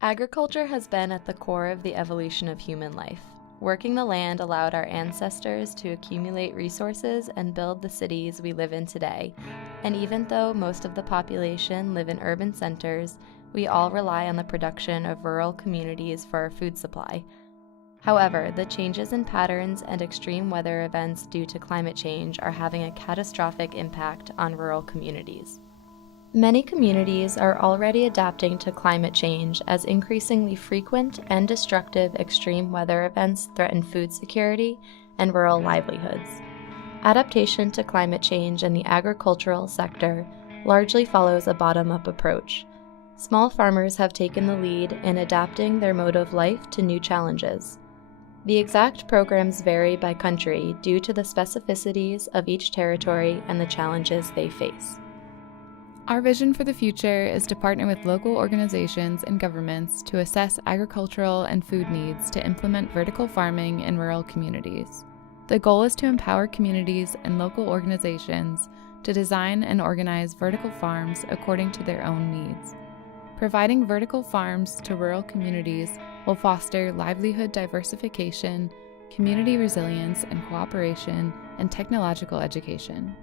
Agriculture has been at the core of the evolution of human life. Working the land allowed our ancestors to accumulate resources and build the cities we live in today. And even though most of the population live in urban centers, we all rely on the production of rural communities for our food supply. However, the changes in patterns and extreme weather events due to climate change are having a catastrophic impact on rural communities. Many communities are already adapting to climate change as increasingly frequent and destructive extreme weather events threaten food security and rural livelihoods. Adaptation to climate change in the agricultural sector largely follows a bottom-up approach. Small farmers have taken the lead in adapting their mode of life to new challenges. The exact programs vary by country due to the specificities of each territory and the challenges they face. Our vision for the future is to partner with local organizations and governments to assess agricultural and food needs to implement vertical farming in rural communities. The goal is to empower communities and local organizations to design and organize vertical farms according to their own needs. Providing vertical farms to rural communities will foster livelihood diversification, community resilience and cooperation, and technological education.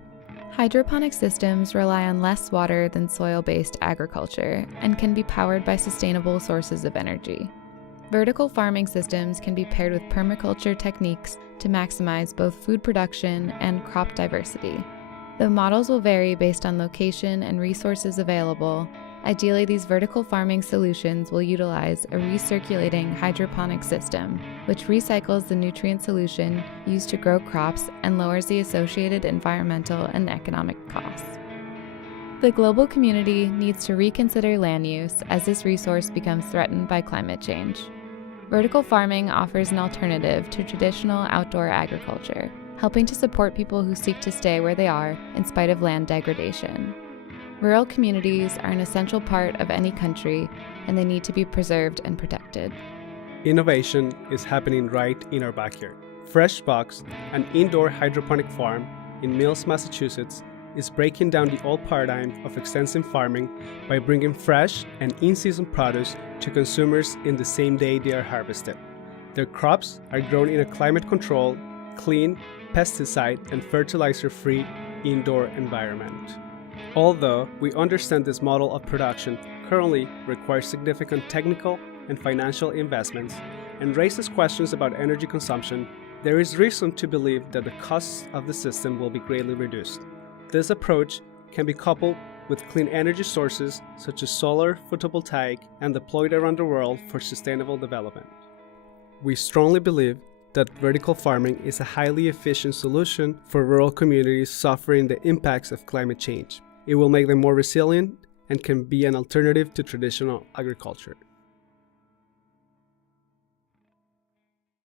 Hydroponic systems rely on less water than soil-based agriculture and can be powered by sustainable sources of energy. Vertical farming systems can be paired with permaculture techniques to maximize both food production and crop diversity. Though models will vary based on location and resources available, ideally these vertical farming solutions will utilize a recirculating hydroponic system, which recycles the nutrient solution used to grow crops and lowers the associated environmental and economic costs. The global community needs to reconsider land use as this resource becomes threatened by climate change. Vertical farming offers an alternative to traditional outdoor agriculture, helping to support people who seek to stay where they are in spite of land degradation. Rural communities are an essential part of any country, and they need to be preserved and protected. Innovation is happening right in our backyard. FreshBox, an indoor hydroponic farm in Mills, Massachusetts, is breaking down the old paradigm of extensive farming by bringing fresh and in-season produce to consumers in the same day they are harvested. Their crops are grown in a climate-controlled, clean, pesticide and fertilizer-free indoor environment. Although we understand this model of production currently requires significant technical and financial investments and raises questions about energy consumption, there is reason to believe that the costs of the system will be greatly reduced. This approach can be coupled with clean energy sources such as solar, photovoltaic, and deployed around the world for sustainable development. We strongly believe that vertical farming is a highly efficient solution for rural communities suffering the impacts of climate change. It will make them more resilient and can be an alternative to traditional agriculture.